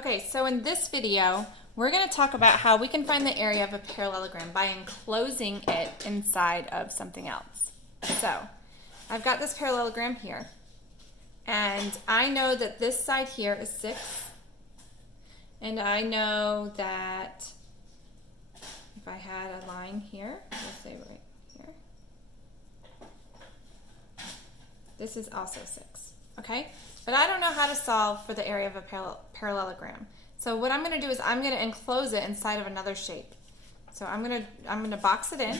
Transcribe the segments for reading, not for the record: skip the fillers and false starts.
Okay, so in this video, we're going to talk about how we can find the area of a parallelogram by enclosing it inside of something else. So, I've got this parallelogram here, and I know that this side here is 6, and I know that if I had a line here, let's say right here, this is also 6, okay? But I don't know how to solve for the area of a parallelogram. So what I'm going to do is I'm going to enclose it inside of another shape. So I'm going to box it in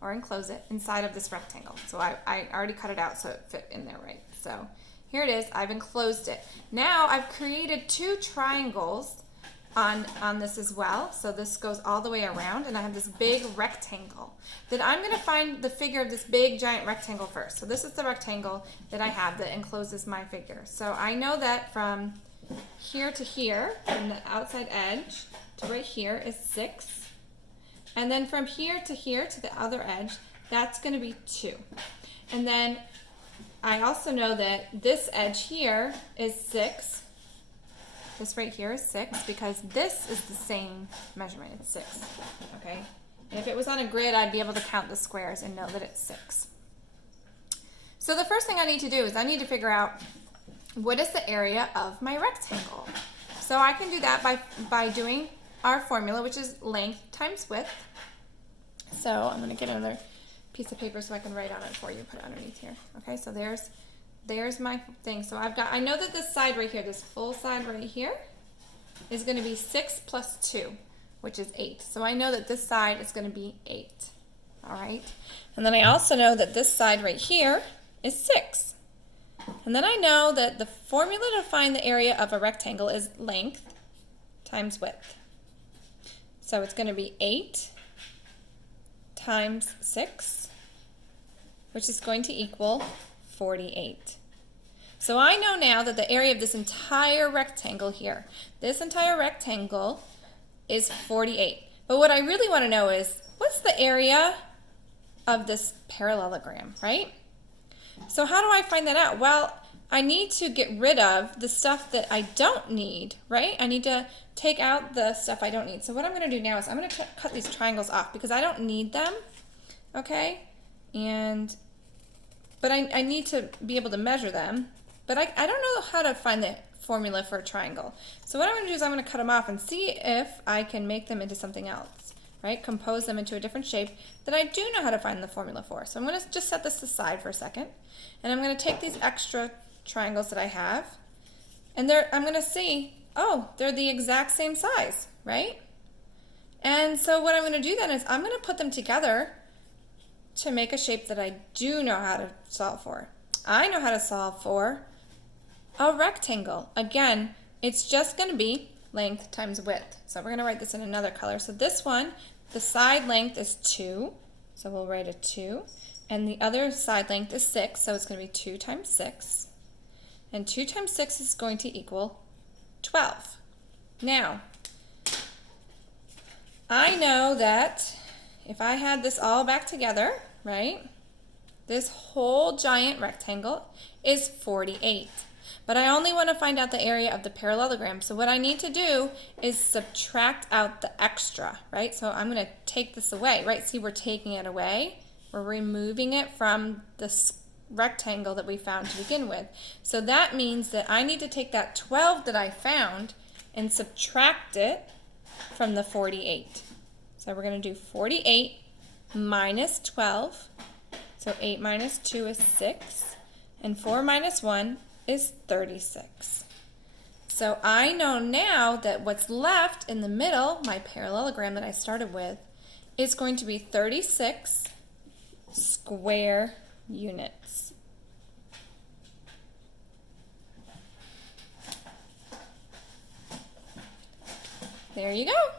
or enclose it inside of this rectangle. So I already cut it out so it fit in there right. So here it is. I've enclosed it. Now I've created 2 triangles on this as well. So this goes all the way around, and I have this big rectangle. Then I'm going to find the figure of this big giant rectangle first. So this is the rectangle that I have that encloses my figure. So I know that from here to here, from the outside edge to right here is 6. And then from here to the other edge, that's going to be 2. And then I also know that this edge here is 6. This right here is 6 because this is the same measurement. It's 6. Okay? And if it was on a grid, I'd be able to count the squares and know that it's 6. So the first thing I need to do is I need to figure out what is the area of my rectangle. So I can do that by doing our formula, which is length times width. So I'm going to get another piece of paper so I can write on it for you, put it underneath here. Okay, so there's my thing. So I know that this side right here, this full side right here, is going to be 6 plus 2, which is 8. So I know that this side is going to be 8. All right. And then I also know that this side right here is 6. And then I know that the formula to find the area of a rectangle is length times width. So it's going to be 8 times 6, which is going to equal 48. So I know now that the area of this entire rectangle here, this entire rectangle is 48. But what I really want to know is, what's the area of this parallelogram, right? So how do I find that out? Well, I need to get rid of the stuff that I don't need, right? I need to take out the stuff I don't need. So what I'm going to do now is I'm going to cut these triangles off because I don't need them, okay? But I need to be able to measure them. But I don't know how to find the formula for a triangle. So what I'm going to do is I'm going to cut them off and see if I can make them into something else, right? Compose them into a different shape that I do know how to find the formula for. So I'm going to just set this aside for a second. And I'm going to take these extra triangles that I have. And I'm going to see, oh, they're the exact same size, right? And so what I'm going to do then is I'm going to put them together to make a shape that I do know how to solve for. I know how to solve for a rectangle. Again, it's just going to be length times width. So we're going to write this in another color. So this one, the side length is 2. So we'll write a 2. And the other side length is 6. So it's going to be 2 times 6. And 2 times 6 is going to equal 12. Now, I know that if I had this all back together, right, this whole giant rectangle is 48. But I only want to find out the area of the parallelogram. So what I need to do is subtract out the extra, right? So I'm going to take this away, right? See, we're taking it away. We're removing it from this rectangle that we found to begin with. So that means that I need to take that 12 that I found and subtract it from the 48. So we're going to do 48 minus 12. So 8 minus 2 is 6. And 4 minus 1 is 36. So I know now that what's left in the middle, my parallelogram that I started with, is going to be 36 square units. There you go.